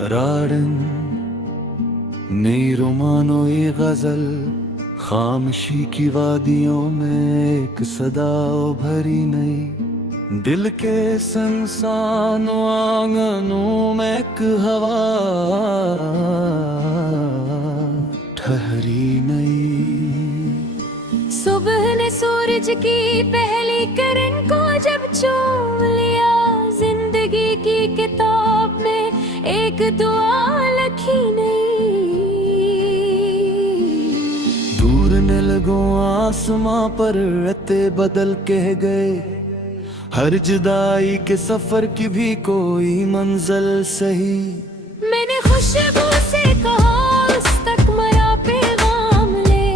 रारन नहीं रोमानो ये गजल खामोशी की वादियों में एक सदा भरी नई दिल के संसानों आंगनों में एक हवा ठहरी नई। सुबह ने सूरज की पहली किरण को जब चूम लिया, जिंदगी की किताब में एक दुआ लिखी नहीं। दूर न लगो आसमां पर रते बदल कह गए, हर जुदाई के सफर की भी कोई मंजिल सही। मैंने खुशबू से कहा उस तक मरा पैगाम ले,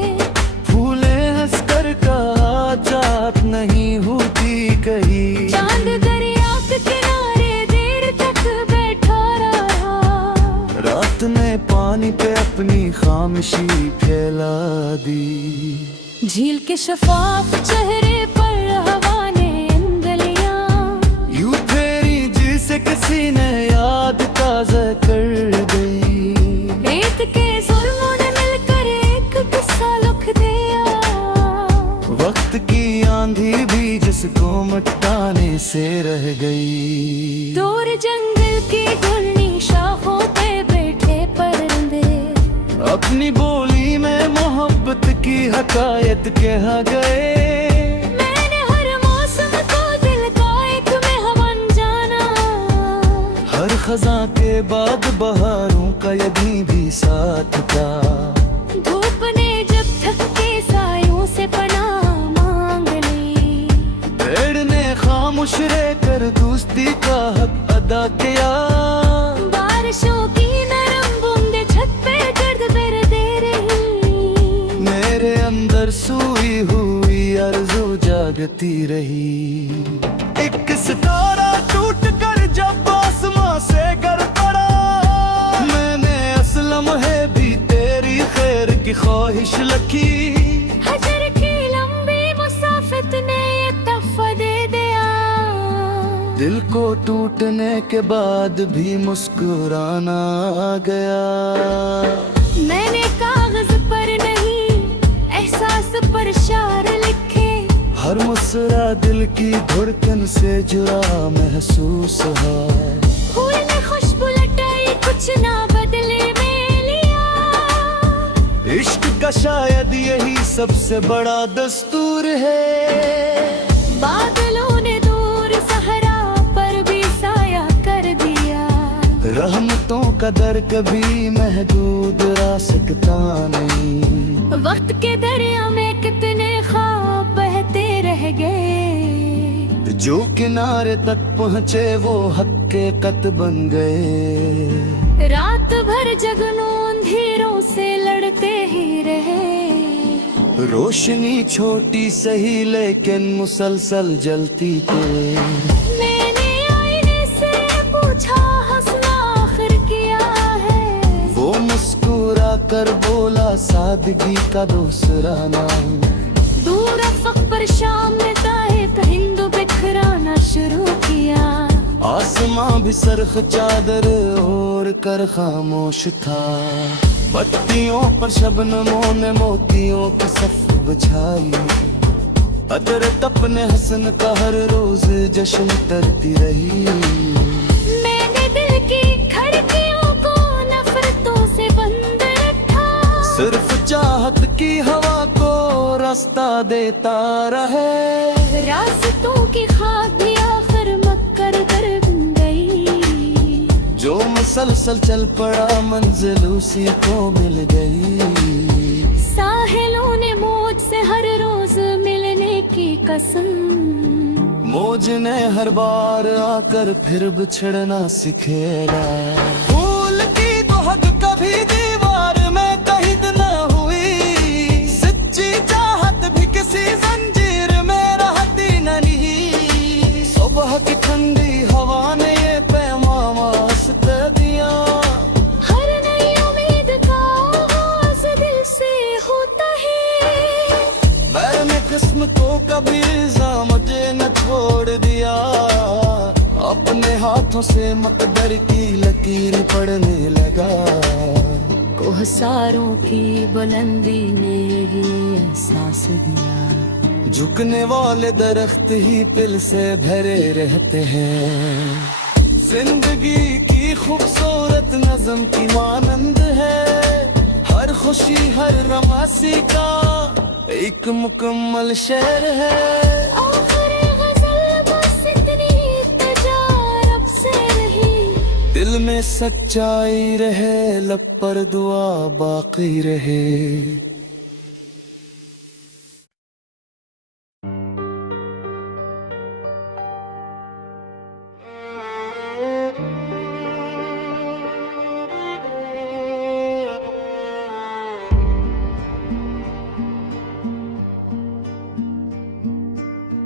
फूले हंसकर कहा जात नहीं होती कहीं। चांद दरिया के किनारे देर तक बैठा रहा, रात ने पानी पे अपनी खामोशी फैला दी। झील के शफाफ चेहरे पर हवा ने अंगलियां यूं फेरी जिसे किसी ने याद ताज़ा कर गई। रेत के जुल्मों ने मिलकर एक किस्सा लिख दिया, वक्त की आंधी भी जिसको मटाने से रह गई। दूर जंगल की घुलनी शाखों पे बैठे परिंदे, अपनी बोली में मोहब्बत की हकायत कह गए। मैंने हर मौसम को दिल का एक मेहमान जाना, हर खजा के बाद बहारों का यदि भी साथ था। धूप ने जब थक के सायों से पनाह मांग ली, पेड़ ने खामोश रहकर दोस्ती का हक अदा किया। बारिशों की नरम बूंदे छत पे गर्द बिर दे रही, मेरे अंदर सोई हुई आरज़ू जागती रही। एक सितारा टूट कर जब आसमां से गिर पड़ा, मैंने असलम है भी तेरी खैर की ख्वाहिश लखी। हजर की लंबी मुसाफिर ने ये तोहफा दे दिया, दिल को टूटने के बाद भी मुस्कुराना आ गया। मैंने कागज पर नहीं एहसास पर शार लिखे, हर मुस्कुरा दिल की धड़कन से जुड़ा महसूस है। फूल ने खुशबू लटाई कुछ ना बदले में लिया, इश्क का शायद यही सबसे बड़ा दस्तूर है। बादलों ने दूर सहरा पर भी साया कर दिया, रहमतों का दर कभी महदूद रह सकता नहीं। वक्त के दरिया में कितने ख्वाब बहते रह गए, जो किनारे तक पहुँचे वो हकीकत बन गए। रात भर जगनों अंधेरों से लड़ते ही रहे, रोशनी छोटी सही लेकिन मुसलसल जलती थी। मैंने आईने से पूछा हंसना आखिर क्या है, वो मुस्कुरा कर बोला सादगी का दूसरा नाम। दूर अफक पर शाम ने ताहे हिंदू बिखराना शुरू किया, आसमां भी सरख चादर ओढ़ कर खामोश था। बत्तियों पर शबनमों ने मोतियों की सफ बिछाई, अदरत अपने हसन का हर रोज जश्न करती रही। मैंने दिल की खिड़कियों को नफरतों से बंद रखा, सिर्फ चाहत की हवा को रास्ता देता रहे। रास्तों की खाक भी आखिर मक्कर कर बन गई, जो मुसलसल चल पड़ा मंजिल उसी को मिल गई। साहिलों ने मौज से हर रोज मिलने की कसम, मौज ने हर बार आकर फिर बिछड़ना सिखेगा। फूल की तो हद कभी दीवार में कैद न हुई, सच्ची चाहत भी किसी जंजीर में रहती नहीं। सुबह की ठंडी हवा ने ये पैगाम वास्ते दिया, हर नई उम्मीद का आगाज दिल से होता है। मैंने किस्म को कभी समझे न छोड़ दिया, अपने हाथों से मकदर की लकीर पड़ने लगा। कोहसारों की बुलंदी ने ये एहसास दिया, झुकने वाले दरख्त ही तिल से भरे रहते हैं। जिंदगी की खूबसूरत नज़म की मानंद है, हर खुशी हर रमासी का एक मुकम्मल शेर है। आखिरी गज़ल बस इतनी तजारब से रही, दिल में सच्चाई रहे, लब पर दुआ बाकी रहे।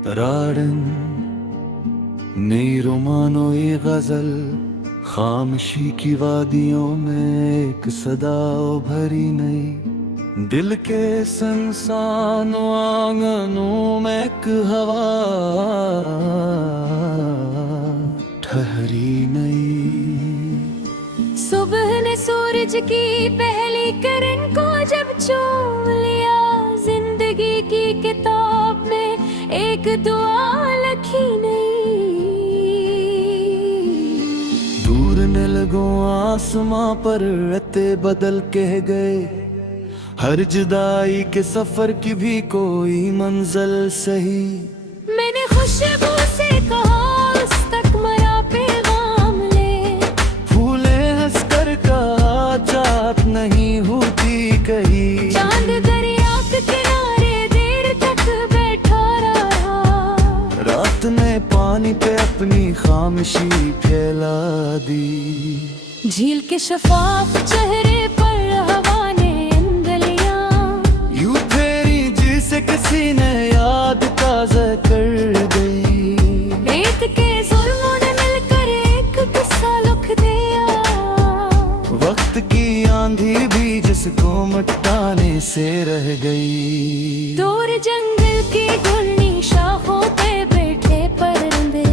तरारन नई रोमानो ये गजल, खामोशी की वादियों में एक सदा भरी नई। दिल के संसानों आंगनों में एक हवा ठहरी नई। सुबह ने सूरज की पहली किरण को जब चूम लिया, जिंदगी की किताब में एक दुआ लिखी नहीं। दूर न लगो आसमां पर रते बदल कह गए, हर जुदाई के सफर की भी कोई मंजिल सही। मैंने खुशबू से कहा उस तक मरा पैगाम ले, फूले हंस कर कहा जात नहीं होती कहीं। चांद दरिया के किनारे देर तक बैठा रहा, रात ने पानी पे अपनी खामोशी फैला दी। झील के शफाफ चेहरे पर हवा ने अंगलियां यूं फेरी जिसे किसी ने याद ताज़ा कर गई। रेत के जुल्मों ने मिलकर एक किस्सा लिख दिया, वक्त की आंधी भी जिसको मिटाने से रह गई। दूर जंगल की घुलनी शाखों पे बैठे परिंदे,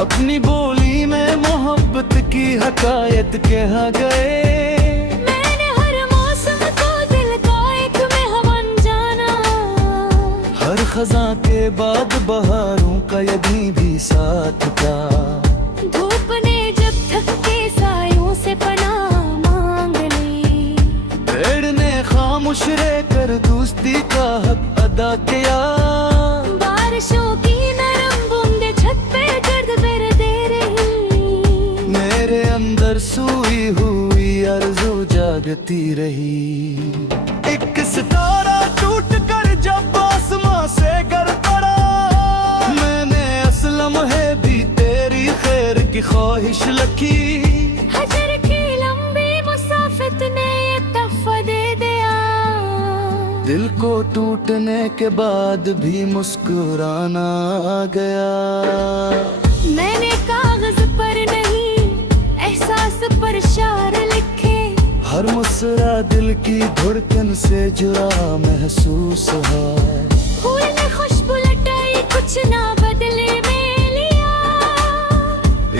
अपनी बोली में मोहब्बत की हकायत कह गए। मैंने हर मौसम को दिल का एक मेहमान जाना, हर खजा के बाद बहारों का यही भी साथ था। धूप ने जब थक के सायों से पनाह मांग ली, पेड़ ने खामोश रहकर दोस्ती का हक अदा किया। बारिशों की नरम बूंदें छत पे गर्द पर दे रही, मेरे अंदर सोई हुई आरज़ू जागती रही। एक सितारा टूट कर जब आसमां से गिर पड़ा, मैंने असलम है भी तेरी खैर की ख्वाहिश लखी। हजर की लंबी मुसाफिर ने ये तोहफा दे दिया, दिल को टूटने के बाद भी मुस्कुराना आ गया। मैंने कागज पर नहीं एहसास पर शार लिखे, हर मुस्कुरा दिल की धड़कन से जुड़ा महसूस है। फूल ने खुशबू लटाई कुछ ना बदले में लिया,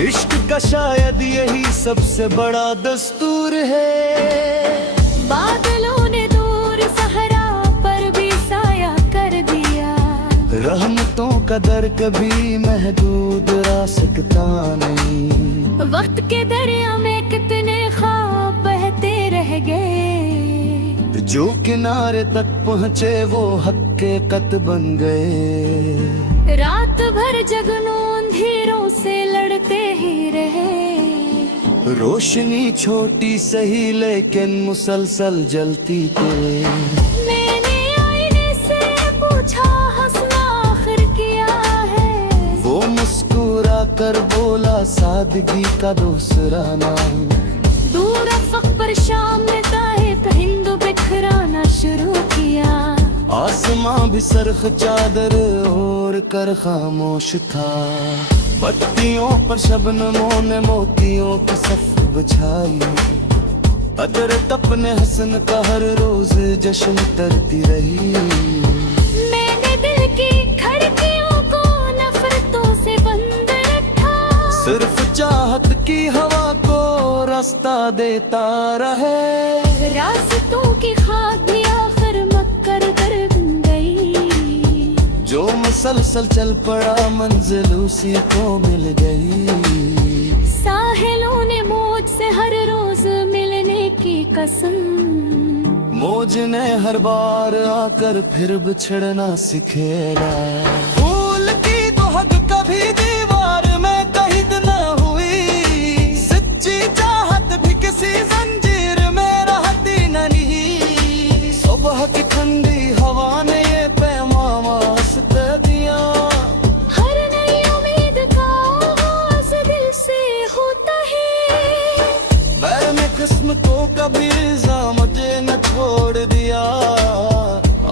इश्क का शायद यही सबसे बड़ा दस्तूर है। बादलों ने दूर सहरा पर भी साया कर दिया, रहमतों का दर कभी महदूद रह सकता नहीं। वक्त के दरिया में कितने ख्वाब बहते रह गए, जो किनारे तक पहुँचे वो हकीकत बन गए। रात भर जगनों अंधेरों से लड़ते ही रहे, रोशनी छोटी सही लेकिन मुसलसल जलती थी। मैंने आईने से पूछा हंसना आखिर क्या है, वो मुस्कुरा कर बोला सादगी का दूसरा नाम। दूर अफक पर शाम ने ताहे हिंदू बिखराना शुरू किया, आसमां भी सरख चादर ओढ़ कर खामोश था। पत्तियों पर शबनमों ने मोतियों की सफ बिछाई, अदरत अपने हसन का हर रोज जश्न करती रही। मैंने दिल की खिड़कियों को नफरतों से बंद रखा, सिर्फ चाहत की हवा को रास्ता देता रहे। रास्तों की खाक भी आखिर मक्कर कर बन गई। जो मुसलसल चल पड़ा मंजिल उसी को मिल गई। साहिलों ने मौज से हर रोज मिलने की कसम। मौज ने हर बार आकर फिर बिछड़ना सिखेगा। फूल की तो हद कभी दीवार में कैद न हुई। सच्ची चाहत भी किसी जंजीर में रहती नहीं। सुबह की ठंडी हवा ने ये पैगाम वास्ते दिया। हर नई उम्मीद का आगाज दिल से होता है। मैंने किस्म को कभी मुझे न छोड़ दिया।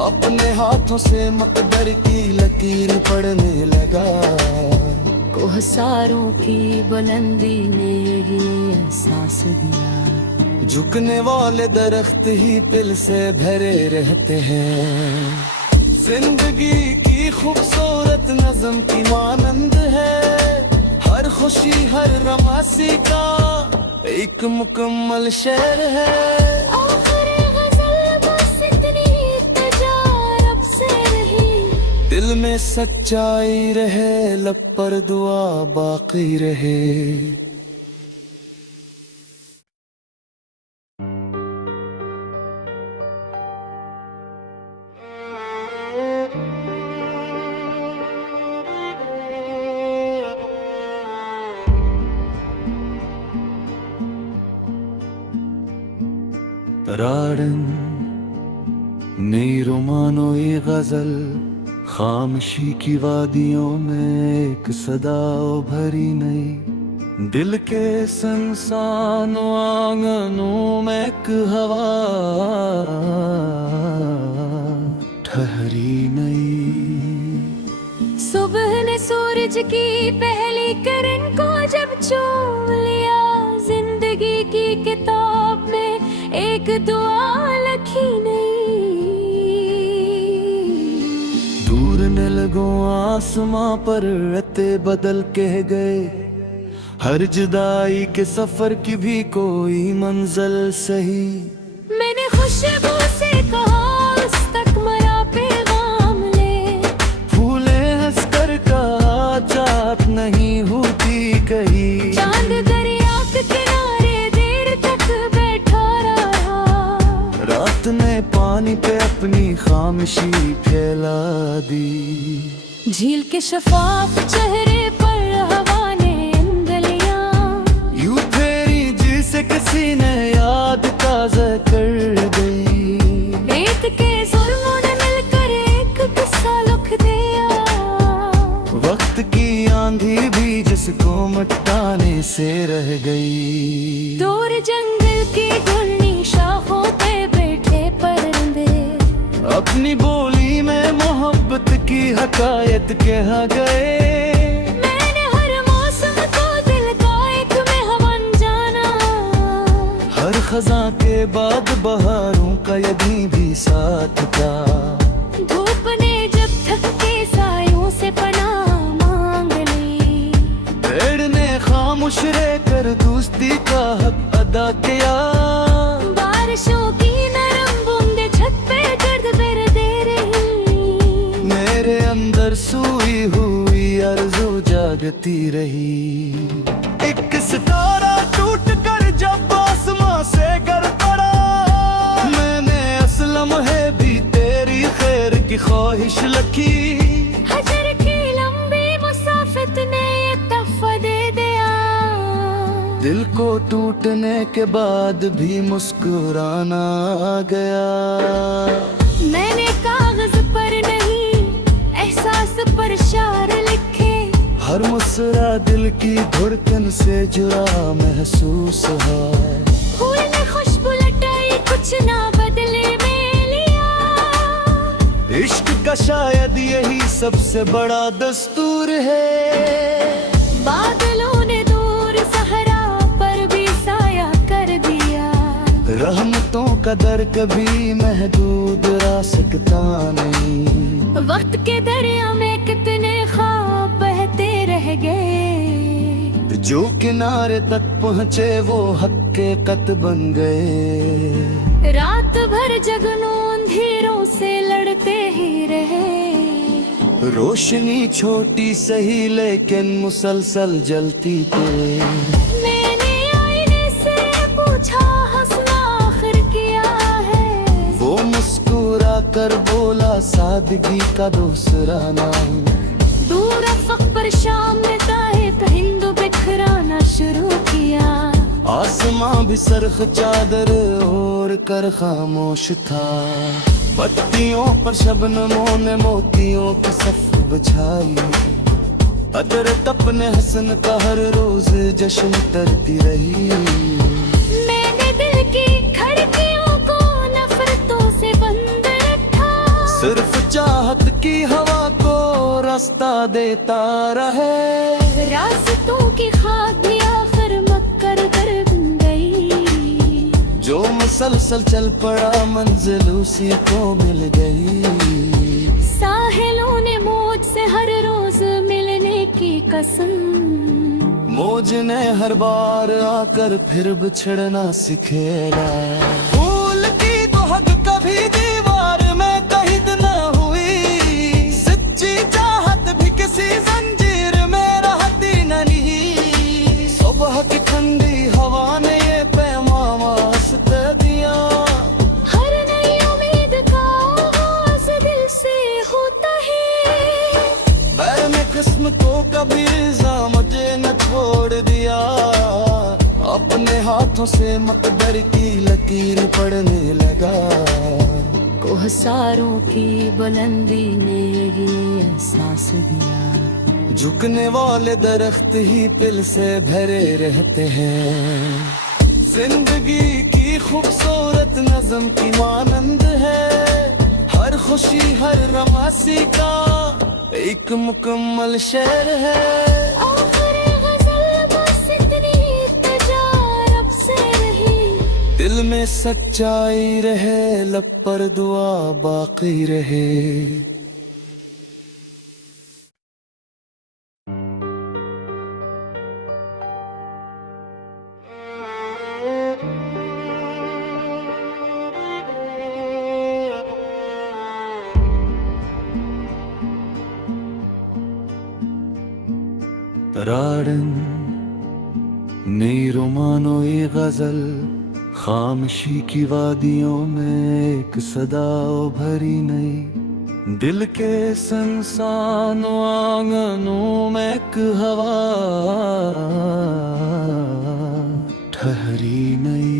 अपने हाथों से मकदर की लकीर पढ़ने लगा। कोहसारों की बुलंदी ने ये एहसास दिया। झुकने वाले दरख्त ही दिल से भरे रहते हैं। जिंदगी की खूबसूरत नज़म की मानंद है। हर खुशी हर रमासी का एक मुकम्मल शेर है। आखिरी गज़ल बस इतनी तजारब से रही। दिल में सच्चाई रहे लब पर दुआ बाकी रहे। तरारन नई रोमानो ये गजल खामोशी की वादियों में एक सदा भरी नई। दिल के सुनसान आंगनों में एक हवा ठहरी नई। सुबह ने सूरज की पहली किरण को जब चूम लिया। जिंदगी की किताब में एक दुआ लिखी नहीं। दूर न लगो आसमां पर रते बदल कह गए। हर जुदाई के सफर की भी कोई मंजिल सही। मैंने खुशबू से कहा उस तक मरा पैगाम ले। फूले हंस कर कहा चाहत नहीं होती कहीं। चांद दरिया के किनारे देर तक बैठा रहा। रात ने पानी पे अपनी खामोशी फैला दी। झील के शफाफ चेहरे पर हवा ने उंगलियां यूं फेरी जिसे किसी ने याद ताज़ा कर गई। रेत के जुल्मों ने मिलकर एक किस्सा लिख दिया। वक्त की आंधी भी जिसको मटाने से रह गई। दूर जंगल की घुलनी शाखों पे बैठे परिंदे अपनी बोली में मोहब्बत की हकायत कह गए। मैंने हर मौसम को दिल का एक मेहमान जाना। हर खज़ां के बाद बहारों का यदि भी साथ था। धूप ने जब थक के सायों से पनाह मांग ली। पेड़ ने खामोश रहकर दोस्ती का हक अदा किया। बारिशों की नरम बूंदे छत पे गर्द पर दे रही। मेरे अंदर सोई हुई आरज़ू जागती रही। एक सितारा टूट कर जब आसमां से गिर पड़ा। मैंने असलम है भी तेरी खैर की ख्वाहिश रखी। हजर की लंबी मुसाफत ने ये तोहफा दे दिया। दिल को टूटने के बाद भी मुस्कुराना आ गया। मैंने कागज पर नहीं एहसास पर शार लिखे। हर मुस्कुरा दिल की धड़कन से जुड़ा महसूस है। फूल ने खुशबू लटाई कुछ ना बदले में लिया। इश्क का शायद यही सबसे बड़ा दस्तूर है। बादलों ने दूर सहरा पर भी साया कर दिया। रहमतों का दर कभी महदूद रह सकता नहीं। वक्त के दरिया में कितने ख्वाब बहते रह गए। जो किनारे तक पहुँचे वो हकीकत बन गए। रात भर जगनों अंधेरों से लड़ते ही रहे। रोशनी छोटी सही लेकिन मुसलसल जलती थी। मैंने आईने से पूछा हंसना आखिर क्या है। वो मुस्कुरा कर बोला सादगी का दूसरा नाम। दूर अफक पर शाम में ताहे हिंदू बिखराना शुरू किया। आसमां भी सरख चादर ओढ़ कर खामोश था। पत्तियों पर शबनमों ने मोतियों की सफ बिछाई। अदरक अपने हसन का हर रोज जश्न करती रही। मैंने दिल की खिड़कियों को नफरतों से बंद रखा। सिर्फ चाहत की हवा को रास्ता देता रहे। रास्तों की खाक भी आखिर मक्कर कर बन गई। जो मुसलसल चल पड़ा मंजिल उसी को मिल गई। साहिलों ने मौज से हर रोज मिलने की कसम। मौज ने हर बार आकर फिर बिछड़ना सिखेला। फूल की तो हद कभी दीवार में कैद न हुई। सच्ची चाहत भी किसी जंजीर में रहती नहीं। सुबह की ठंडी हवा ने ये पैगाम हंसते दिया। हर नई उम्मीद का आगाज दिल से होता है। मैंने किस्म को कभी मुझे न छोड़ दिया। अपने हाथों से मकदर की लकीर पड़ने लगा। कोहसारों की बुलंदी ने ये एहसास दिया। झुकने वाले दरख्त ही पिल से भरे रहते हैं। जिंदगी की खूबसूरत नज़म की मानंद है। हर खुशी हर रमासी का एक मुकम्मल शेर है। आखिरी गज़ल बस इतनी तजारब से रही। दिल में सच्चाई रहे लब पर दुआ बाकी रहे। तरारन नई रोमानो ये गजल खामोशी की वादियों में एक सदा भरी नई। दिल के संसानों आंगनों में एक हवा ठहरी नई।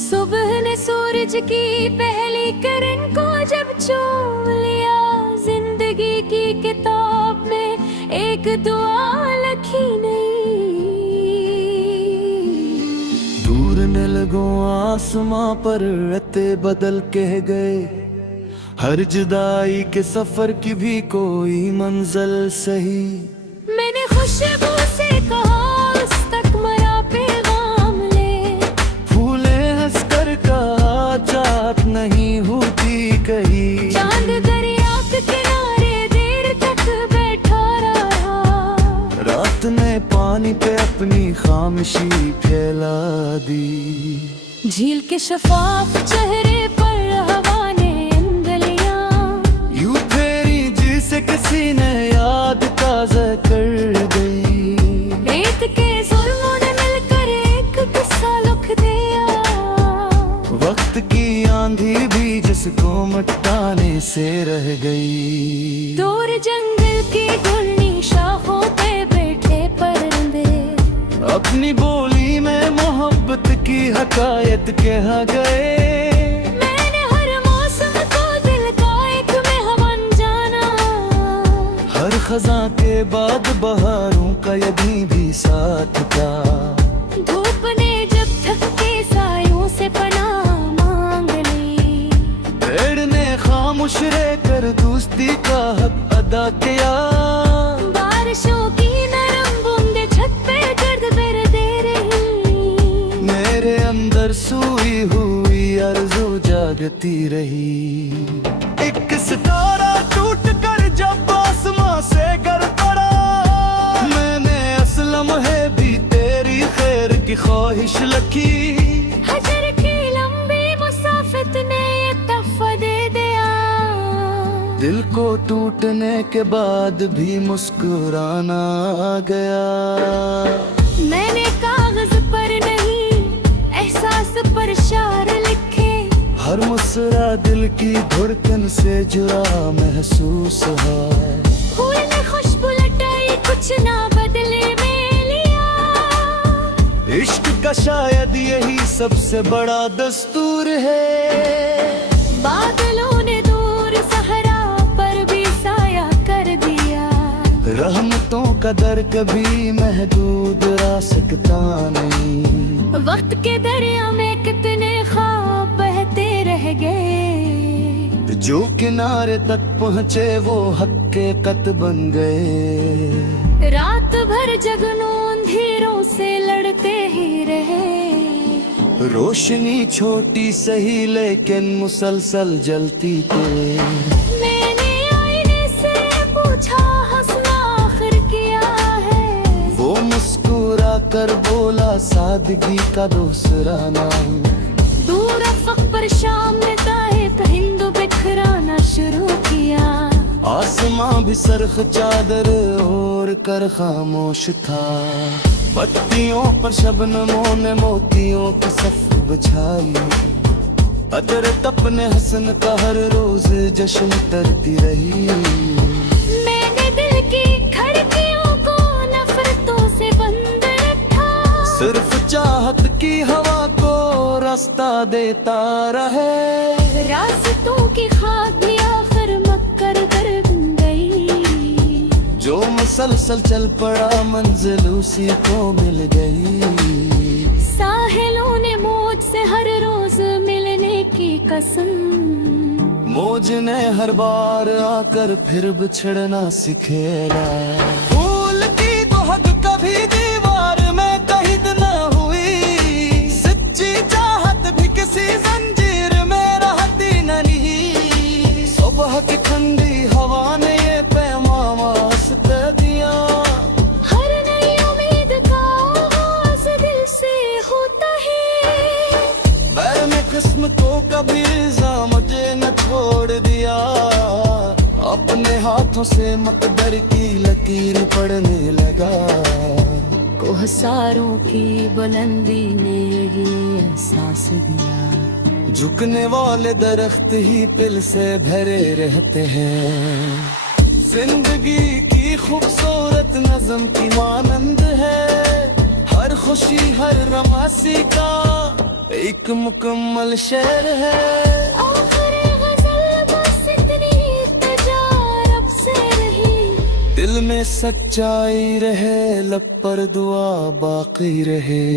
सुबह ने सूरज की पहली किरण को जब चूम लिया। जिंदगी की किताब में एक दुआ लिखी नहीं। दूर न लगो आसमां पर रते बदल कह गए। हर जुदाई के सफर की भी कोई मंजिल सही। मैंने खुशबू से कहा उस तक मरा पैगाम ले। फूले हंसकर कहा चाहत नहीं होती कहीं। चांद दरिया के किनारे देर तक बैठा रहा। रात ने पानी पे अपनी खामोशी फैला दी। झील के शफाफ चेहरे पर हवा ने अंगलियां यूं फेरी जिसे किसी ने याद ताज़ा कर गई। रेत के जुल्मों ने मिलकर एक किस्सा लिख दिया। वक्त की आंधी भी जिसको मटाने से रह गई। दूर जंगल की घुलनी शाखों पे बैठे परिंदे अपनी बोली में मोहब्बत की हकायत कह गए। मैंने हर मौसम को दिल का एक मेहमान जाना। हर खजा के बाद बहारों का यदि भी साथ था। धूप ने जब थक के सायों से पनाह मांग ली। पेड़ ने खामोश रहकर दोस्ती का हक अदा किया। बारिशों की नरम बूंदें छत पे गर्द बेर दे रही। मेरे अंदर सोई हुई आरज़ू जागती रही। एक सितारा टूट कर जब आसमां से गिर पड़ा। मैंने असल की ख्वाहिश लखी, हजर की लंबी मुसाफत ने ये तोहफा दे दिया। दिल को टूटने के बाद भी मुस्कुराना आ गया। मैंने कागज पर नहीं एहसास पर शार लिखे, हर मुस्कुरा दिल की धड़कन से जुड़ा महसूस है। फूल ने खुशबू लटाई कुछ ना बदले में लिया। इश्क का शायद यही सबसे बड़ा दस्तूर है। बादलों ने दूर सहरा पर भी साया कर दिया। रहमतों का दर कभी महदूद रह सकता नहीं। वक्त के दरिया में कितने ख्वाब बहते रह गए, जो किनारे तक पहुँचे वो हकीकत बन गए। रात भर जगनों अंधेरों से लड़ते ही रहे। रोशनी छोटी सही लेकिन मुसलसल जलती थी। मैंने आईने से पूछा हंसना आखिर क्या है, वो मुस्कुरा कर बोला सादगी का दूसरा नाम। दूर अफक पर शाम में ताहिब हिंद बिखराना शुरू किया। आसमां भी सरख चादर ओढ़ कर खामोश था। बत्तियों पर शबनमों ने मोतियों की सफ बिछाई। अदरत अपने हसन का हर रोज जश्न करती रही। मैंने दिल की खिड़कियों को नफरतों से बंद रखा। सिर्फ चाहत की हवा को रास्ता देता रहे। रास्तों की खाक भी आखिर मक्कर कर बन गई। जो मुसलसल चल पड़ा मंजिल उसी को मिल गई। साहिलों ने मौज से हर रोज मिलने की कसम। मौज ने हर बार आकर फिर बिछड़ना सिखेगा। फूल की तो हद कभी दीवार में कैद न हुई। सच्ची चाहत भी किसी जंजीर में रहती नहीं। सुबह की ठंडी हवा ने ये पैगाम वास्ते दिया। हर नई उम्मीद का आगाज दिल से होता है। मैंने किस्मत को कभी मुझे न छोड़ दिया। अपने हाथों से मकदर की लकीर पड़ने लगा। कोहसारों की बुलंदी ने ये एहसास दिया। झुकने वाले दरख्त ही पिल से भरे रहते हैं। जिंदगी की खूबसूरत नज़म की मानंद है। हर खुशी हर रमासी का एक मुकम्मल शेर है। आखिरी गज़ल बस इतनी तजारब से रही। दिल में सच्चाई रहे लब पर दुआ बाकी रहे।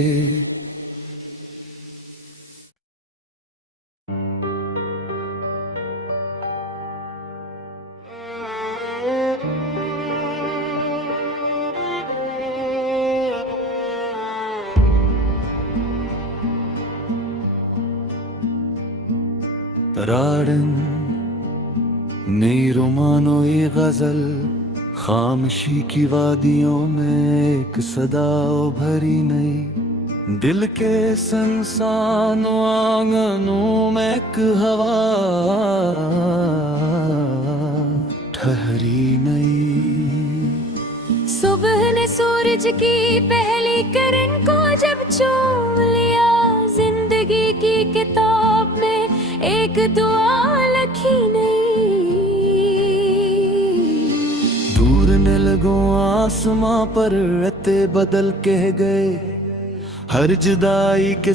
तरारन नई रोमानो ये गजल खामोशी की वादियों में एक सदा भरी नई। दिल के संसानों आंगनों में एक हवा ठहरी नई। सुबह ने सूरज की पहली किरण को जब चूम लिया। जिंदगी की किताब में एक दुआ लिखी नहीं। दूर न लगो आसमां पर रते बदल कह गए। हर जुदाई के